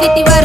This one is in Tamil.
திட்டி வர